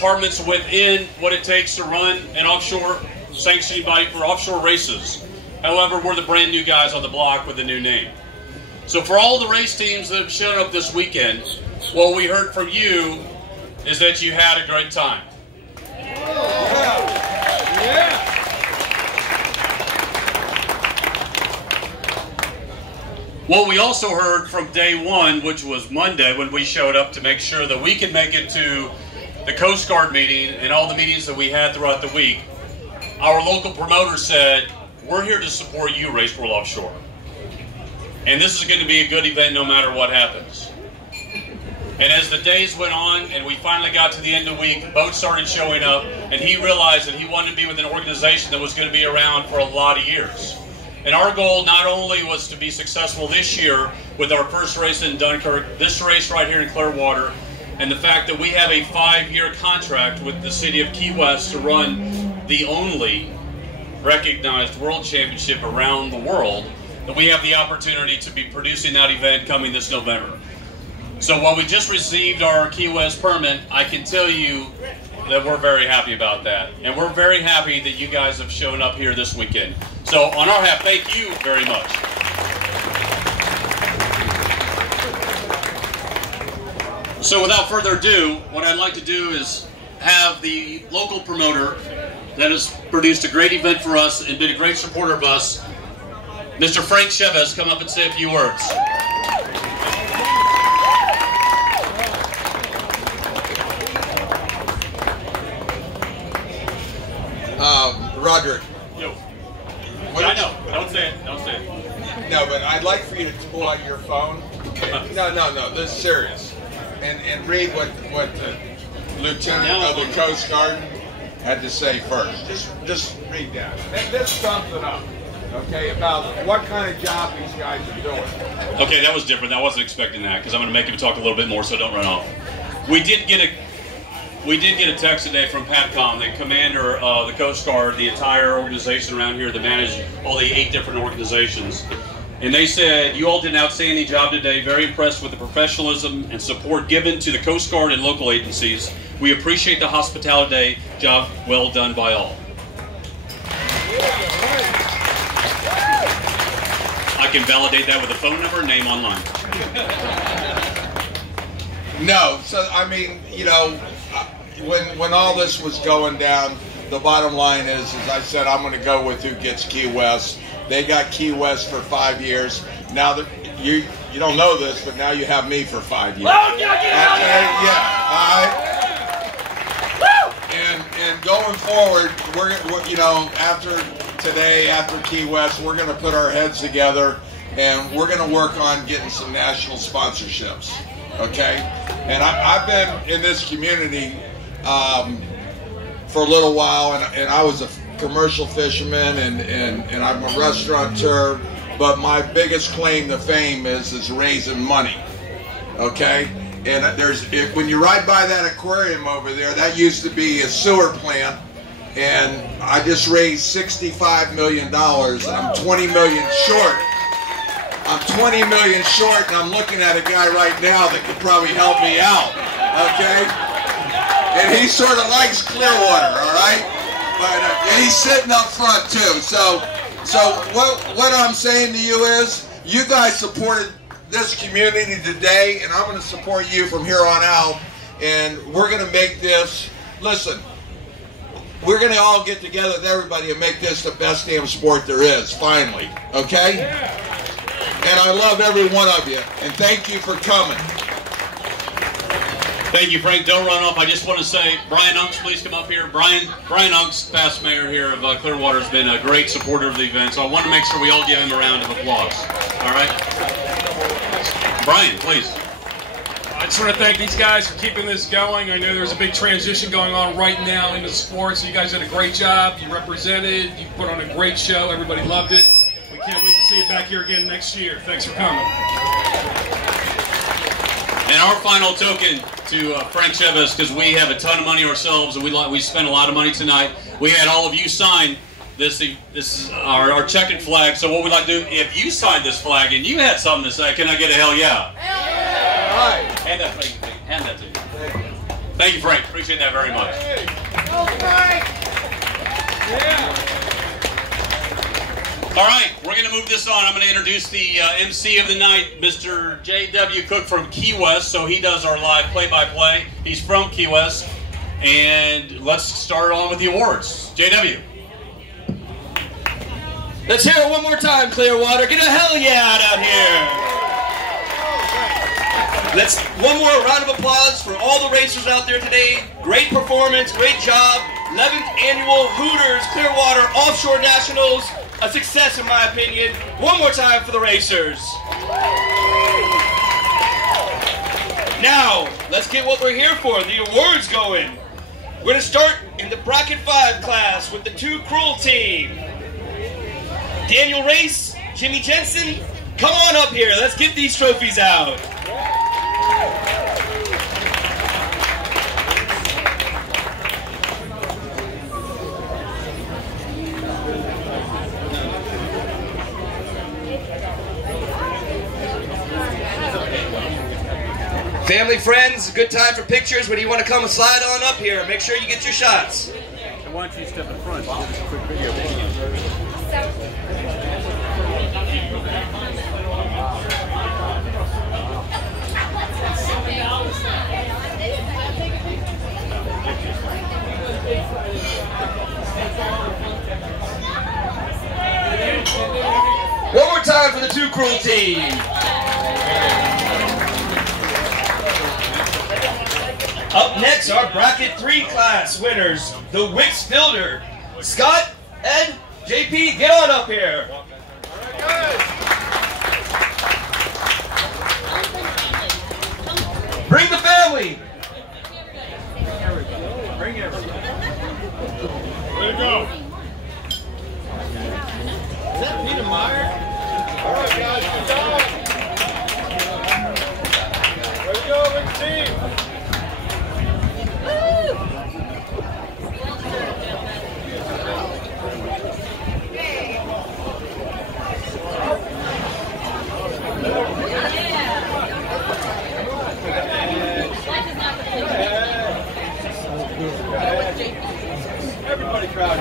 departments within what it takes to run an offshore sanctioning body for offshore races. However, we're the brand new guys on the block with a new name. So for all the race teams that have shown up this weekend, what we heard from you is that you had a great time. What we also heard from day one, which was Monday when we showed up to make sure that we could make it to the Coast Guard meeting and all the meetings that we had throughout the week, our local promoter said, we're here to support you, Race World Offshore. And this is going to be a good event no matter what happens. And as the days went on and we finally got to the end of the week, boats started showing up, and he realized that he wanted to be with an organization that was going to be around for a lot of years. And our goal not only was to be successful this year with our first race in Dunkirk, this race right here in Clearwater, and the fact that we have a 5-year contract with the city of Key West to run the only recognized world championship around the world, that we have the opportunity to be producing that event coming this November. So while we just received our Key West permit, I can tell you that we're very happy about that. And we're very happy that you guys have shown up here this weekend. So on our behalf, thank you very much. So without further ado, what I'd like to do is have the local promoter that has produced a great event for us and been a great supporter of us, Mr. Frank Chavez, come up and say a few words. Roderick. Yo. I know. Don't say it. Don't say it. No, but I'd like for you to pull out your phone. No. This is serious. And read what the lieutenant of the Coast Guard had to say first. Just read that. This sums it up. Okay, about what kind of job these guys are doing. Okay, that was different. I wasn't expecting that because I'm going to make him talk a little bit more so don't run off. We did get a text today from M.Con, the commander of the Coast Guard, the entire organization around here that manage all the 8 different organizations. And they said, you all did an outstanding job today, very impressed with the professionalism and support given to the Coast Guard and local agencies. We appreciate the hospitality job well done by all. I can validate that with a phone number and name online. No, so I mean, you know, when all this was going down, the bottom line is, as I said, I'm going to go with who gets Key West. They got Key West for 5 years. Now that you don't know this, but now you have me for 5 years. And going forward, we're you know, after today, after Key West, we're going to put our heads together and we're going to work on getting some national sponsorships. Okay, and I've been in this community for a little while, and I was a commercial fisherman, and I'm a restaurateur, but my biggest claim to fame is raising money. Okay, and when you ride by that aquarium over there, that used to be a sewer plant, and I just raised $65 million, and I'm $20 million short. I'm $20 million short, and I'm looking at a guy right now that could probably help me out, okay? And he sort of likes Clearwater, all right? But he's sitting up front too. So what I'm saying to you is, you guys supported this community today, and I'm going to support you from here on out. And we're going to make this. Listen, we're going to all get together with everybody and make this the best damn sport there is. Finally, okay? And I love every one of you, and thank you for coming. Thank you, Frank. Don't run off. I just want to say, Brian Unks, please come up here. Brian Unks, past mayor here of Clearwater, has been a great supporter of the event, so I want to make sure we all give him a round of applause. All right? Brian, please. I just want to thank these guys for keeping this going. I know there's a big transition going on right now in the sport, so you guys did a great job. You represented, you put on a great show. Everybody loved it. We can't wait to see you back here again next year. Thanks for coming. And our final token to Frank Chavez, because we have a ton of money ourselves, and we spent a lot of money tonight. We had all of you sign this. This is our checkered flag. So what we'd like to do, if you signed this flag and you had something to say, can I get a hell yeah? Hell yeah! All right. Hand that to you. Thank you, Frank. Appreciate that very much. Go, Frank! All right, we're going to move this on. I'm going to introduce the MC of the night, Mr. J.W. Cook from Key West. So he does our live play-by-play. He's from Key West. And let's start on with the awards. J.W. Let's hear it one more time, Clearwater. Get a hell yeah out here. Let's one more round of applause for all the racers out there today. Great performance, great job. 11th annual Hooters Clearwater Offshore Nationals. A success in my opinion. One more time for the racers. Now, let's get what we're here for, the awards going. We're going to start in the Bracket 5 class with the Too Cruel team. Daniel Race, Jimmy Jensen, come on up here. Let's get these trophies out. Family, friends, good time for pictures. When do you want to come and slide on up here? Make sure you get your shots. And why don't you step in front and give us a quick video? One more time for the Too Cruel team. Up next, our Bracket 3 class winners, the Wicks Fielder. Scott, Ed, JP, get on up here. Bring the family. Bring everybody. Way to go. Is that Peter Meyer? All right, guys, good job. Way to go, big team. Everybody crowd.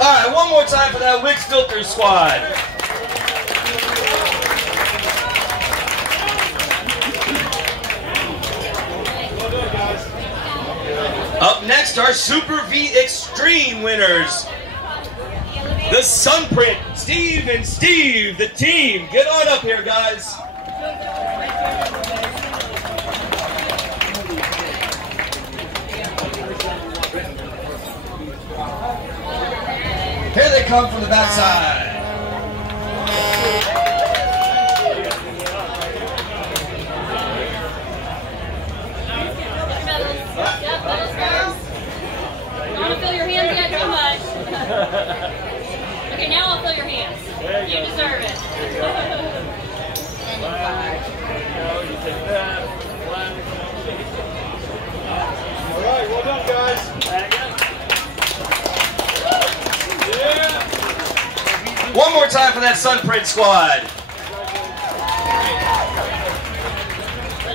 All right, one more time for that Wicks Filter squad. Up next, our Super V Extreme winners. The Sunprint, Steve and Steve, the team. Get on up here, guys. Here they come from the backside. Don't want to fill your hands yet too much. Okay, now I'll fill your hands. You deserve it. All right, well done, guys. Yeah. One more time for that Sunprint squad.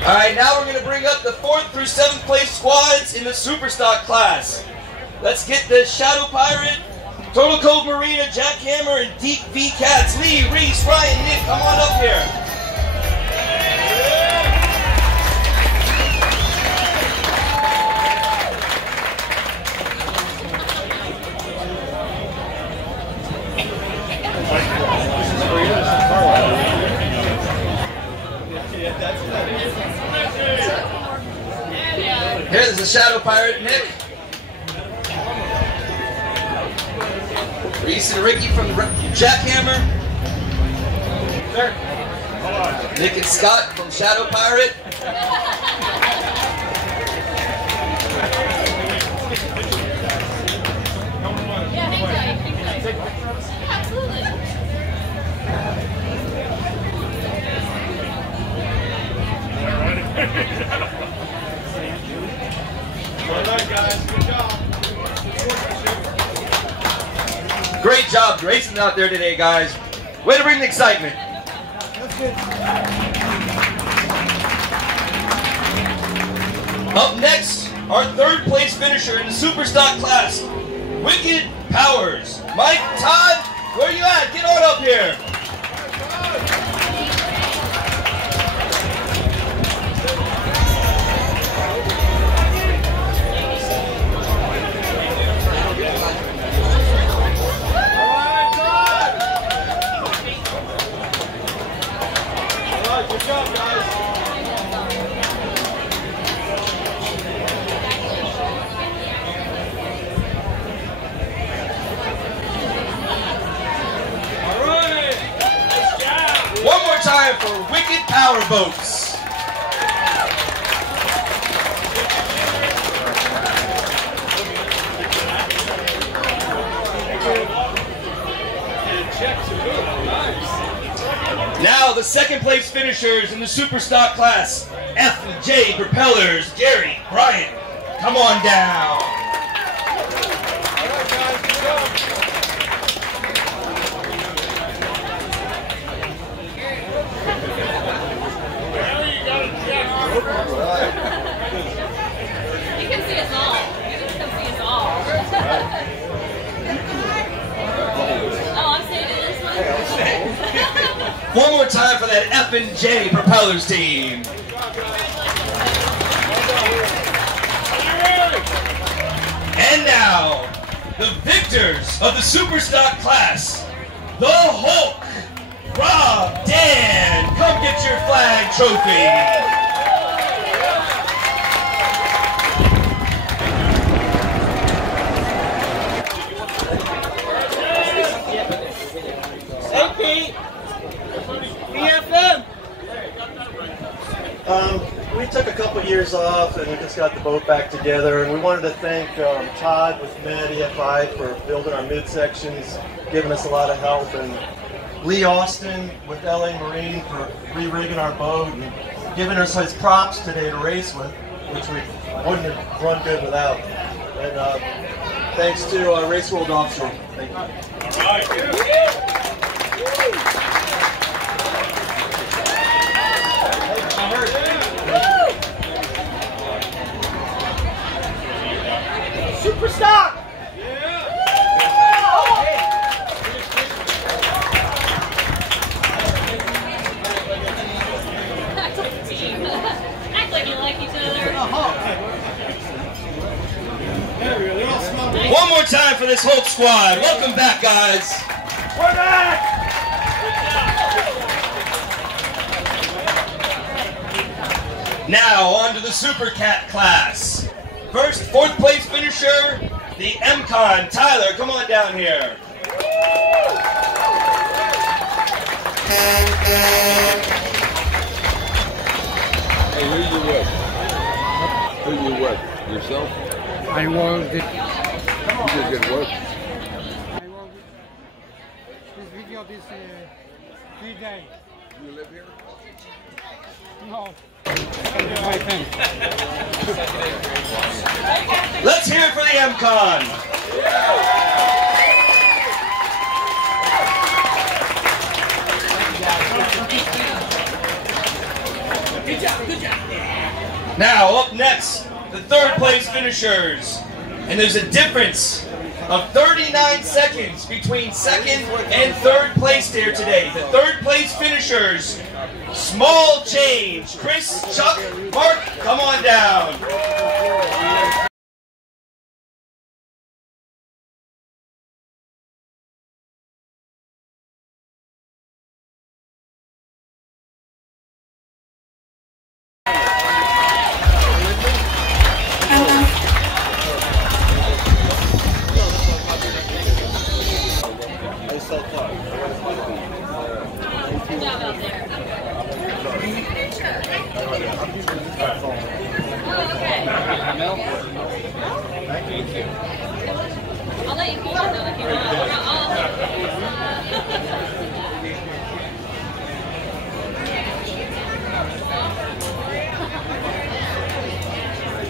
All right, now we're going to bring up the 4th through 7th place squads in the Superstock class. Let's get the Shadow Pirate, Total Cove Marina, Jackhammer, and Deep V Cats. Lee, Reese, Ryan, Nick, come on up here. Here's the Shadow Pirate, Nick. Reese and Ricky from the Jackhammer. There. Nick and Scott from Shadow Pirate. Yeah, thank you. Absolutely. Great job racing out there today, guys. Way to bring the excitement. Up next, our third place finisher in the super stock class, Wicked Powers. Mike, Todd, where you at? Get on up here. Good job, guys. All right. Good job. One more time for Wicked Power Boats. Now the second place finishers in the super stock class, F and J Propellers, Gary, Brian, come on down. All right, guys. Good job. You can see us all. You can come see us all. Oh, I'm saying it is one. One more time for that F and J Propellers team. And now, the victors of the super stock class, the Hulk, Rob, Dan, come get your flag trophy. We took a couple years off and we just got the boat back together, and we wanted to thank Todd with Med EFI for building our midsections, giving us a lot of help, and Lee Austin with LA Marine for re-rigging our boat and giving us his props today to race with, which we wouldn't have run good without. And thanks to Race World Offshore. Thank you. All right. Super stock! Act like you like each other. One more time for this Hulk squad. Welcome back, guys. We're back! Now on to the Super Cat class. First, fourth place finisher, the M.Con. Tyler, come on down here. Hey, who you with? Who you with? Yourself? I work You just get work? this video this 3 days. You live here? No. My friend. Let's hear it for the M.Con. Now, up next, the third place finishers. And there's a difference of 39 seconds between second and third place here today. The third place finishers, small change. Chris, Chuck, Mark, come on down. Good job out there. Oh, okay. I'll let you keep it though if you want.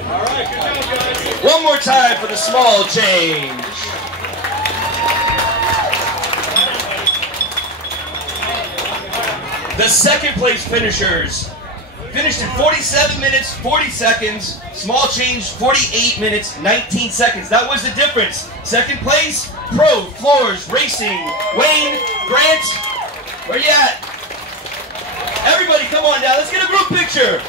All right, good job, guys. One more time for the small change. The second place finishers finished in 47 minutes, 40 seconds. Small change, 48 minutes, 19 seconds. That was the difference. Second place, Pro Floors Racing. Wayne, Grant, where you at? Everybody come on down. Let's get a group picture.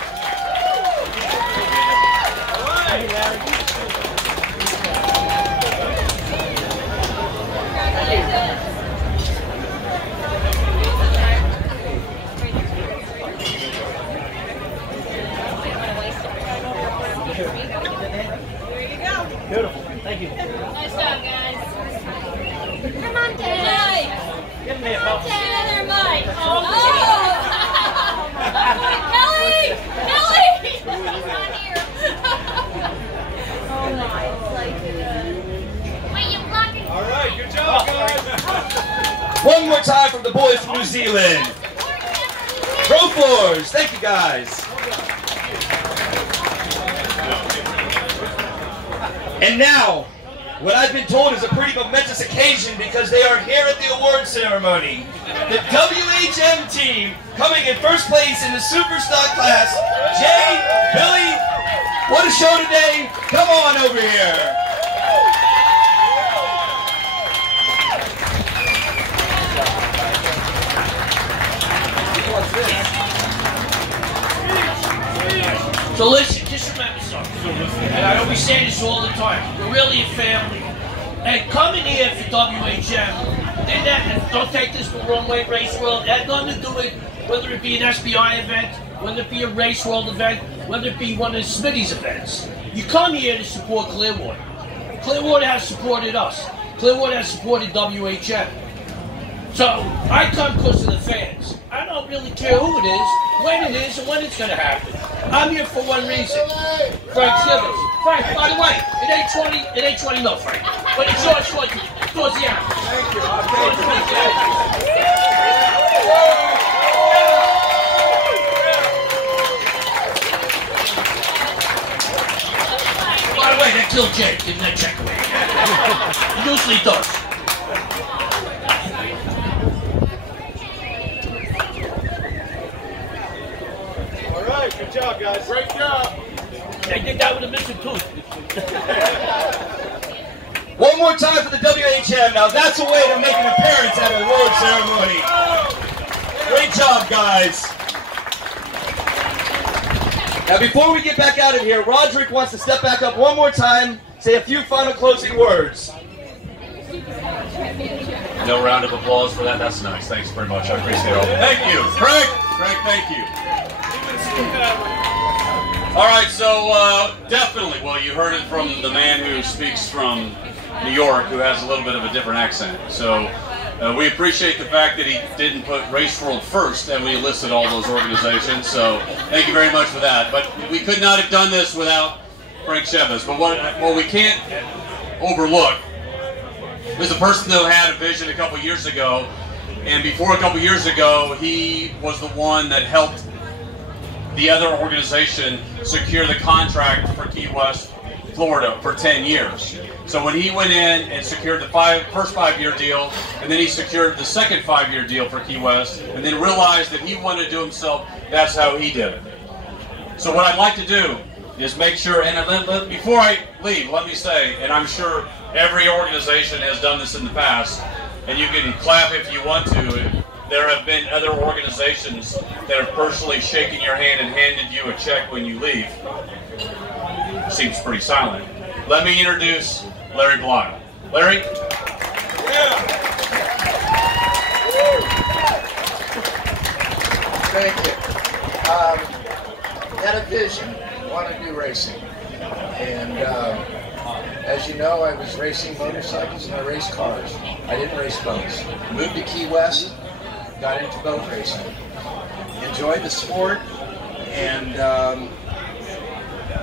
Beautiful. Thank you. Nice job, guys. Come on, Dad. Give me a help. Taylor, Mike. Oh! Kelly! Kelly! He's not here. Oh, my. Wait, you blocking? All right, good job, guys. One more time from the boys from New Zealand. Pro Floors. Thank you, guys. And now, what I've been told is a pretty momentous occasion because they are here at the award ceremony. The WHM team coming in first place in the Superstock class. Jay, Billy, what a show today. Come on over here. So listen, just remember something. And I always say this all the time. We're really a family. And coming here for WHM, don't take this the wrong way, Race World. It had nothing to do with whether it be an SBI event, whether it be a Race World event, whether it be one of Smitty's events. You come here to support Clearwater. Clearwater has supported us. Clearwater has supported WHM. So I come because of the fans. I don't really care who it is, when it is, and when it's going to happen. I'm here for one reason. Frank Shivers. Frank, by the way, it ain't 20 mil, Frank. But it's yours towards the end. Thank you. By the way, that killed Jake, didn't that check away? It usually does. Good job, guys. Great job. They did that with a missing tooth. One more time for the WHM. Now that's a way to make an appearance at an award ceremony. Great job, guys. Now before we get back out of here, Roderick wants to step back up one more time, say a few final closing words. No round of applause for that. That's nice. Thanks very much. I appreciate it all. Thank you. Craig, thank you. All right, so definitely, well, you heard it from the man who speaks from New York, who has a little bit of a different accent. So we appreciate the fact that he didn't put Race World first, and we listed all those organizations. So thank you very much for that. But we could not have done this without Frank Shevas. But what we can't overlook is a person who had a vision a couple years ago, and before a couple years ago, he was the one that helped the other organization secure the contract for Key West, Florida for 10 years. So when he went in and secured the first 5-year deal, and then he secured the second 5-year deal for Key West, and then realized that he wanted to do himself, that's how he did it. So what I'd like to do is make sure, and before I leave, let me say, and I'm sure every organization has done this in the past, and you can clap if you want to, there have been other organizations that have personally shaken your hand and handed you a check when you leave. Seems pretty silent. Let me introduce Larry Bly. Larry? Yeah. Thank you. Had a vision, wanted to do racing. And as you know, I was racing motorcycles and I raced cars. I didn't race boats. Moved to Key West, got into boat racing. Enjoyed the sport, and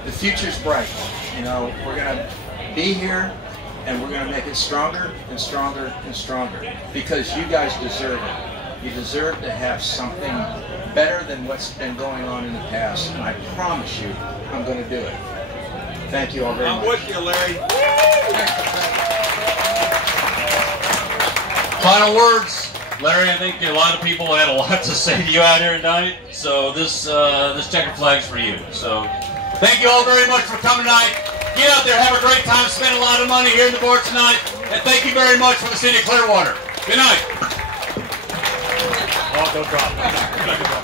the future's bright. You know, we're going to be here, and we're going to make it stronger and stronger and stronger, because you guys deserve it. You deserve to have something better than what's been going on in the past, and I promise you I'm going to do it. Thank you all very much. I'm with you, Larry. Final words. Larry, I think a lot of people had a lot to say to you out here tonight, so this checkered flag's for you. So thank you all very much for coming tonight. Get out there, have a great time, spend a lot of money here in the board tonight, and thank you very much for the city of Clearwater. Good night. Oh, don't drop.